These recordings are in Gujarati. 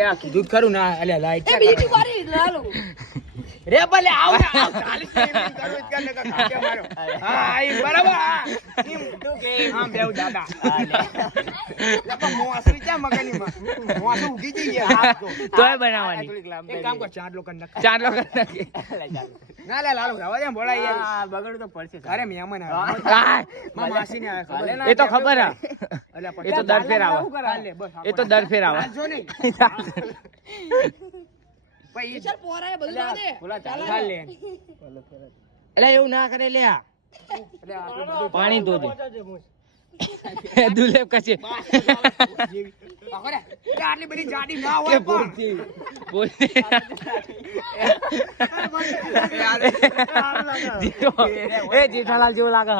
અરે આ કીધું ખરું ના અલે લાઈટ એ બીજી વારી લાલો રે ભલે આવ ને આવ 40 મિનિટ કરું કે ને કાકે મારો હા આઈ બરાબર હા તું કે હા બેવ દાદા લપા મોસરી ચા મગની માં મોસ ઉગી જઈ ગયા તોય બનાવવાની એક કામ કર ચાર લોકો નક ચાર લોકો નાખી ના લે લાલો રવા દે બોલા યાર હા બગડું તો પડશે અરે મહેમાન હા. મા માસી ને આવે ખબર એ તો ખબર હે અલ્યા એ તો દર ફેર આવે લે બસ એ તો દર ફેર આવે જો નહીં ભાઈ ચાલ પોરાએ બધું ના દે બોલા ચાલ લે એટલે એવું ના કરે લે પાણી તો દે દુલેપ કશે આટલી બધી જાડી ના કે હોય બોલતી બોલતી એ જેઠાલાલ જેવું લાગે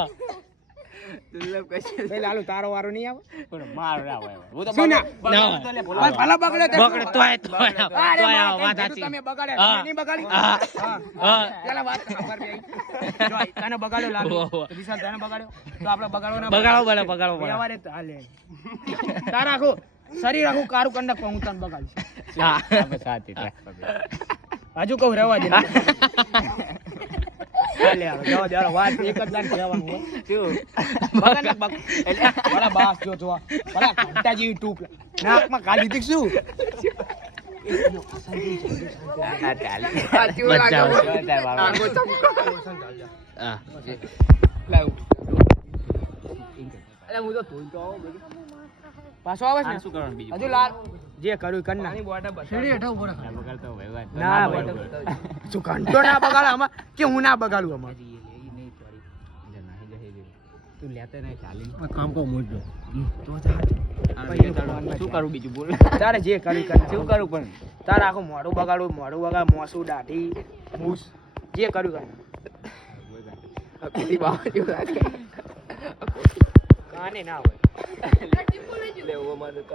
દુલેપ કશે ભાઈ લાલુ તારો વારો નહીં આવે પણ મારો ના હોય હું તો શું ના? ભલા બગડે તો બગડે તોય આવ વાત સાચી તમે બગાડે હા. નહીં બગાડી હા. હા. પેલા વાત ખબર બે જો તને બગાડ્યો લાલુ ઓહો. તો વિશાલ તને બગાડ્યો તો આપણે બગાડવો ના બગાડો પડે વ્યવહારે તો હાલે તારા આખું શરીર આખું કારું કંડક પણ હું તને બગાડીશ હા સાચી હજુ કહું રહેવા દે હાલે હાલો જવા દે હાલો વાત એક જ લાઈન કહેવાનું હોય શું બગાડને એટલે ભલા બાસ જો જોવા ભલા ઘંટા જેવી ટૂપ નાકમાં કાઢી દીધી શું આ ચાલે હા અરે હું તો ધોઈ તો આવું બધું પાછો આવે છે ને શું કરવાનું બીજું હજુ લાલ જે કર્યું કર ના સીડી હેઠા ઉભો રાખ ના શું ઘંટો ના બગાડે આમાં કે હું ના બગાડું આમાં તું લેતા નહીં ચાલી કામ કો મોજો શું કરું બીજું બોલ તારે જે કર્યું કર શું કરું પણ તારે આખું મોઢું બગાડું મોસું દાઢી મૂસ જે કર્યું કર કાને ના હોય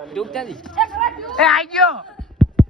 ડૂબ ત્યાંથી એ આઈ ગયો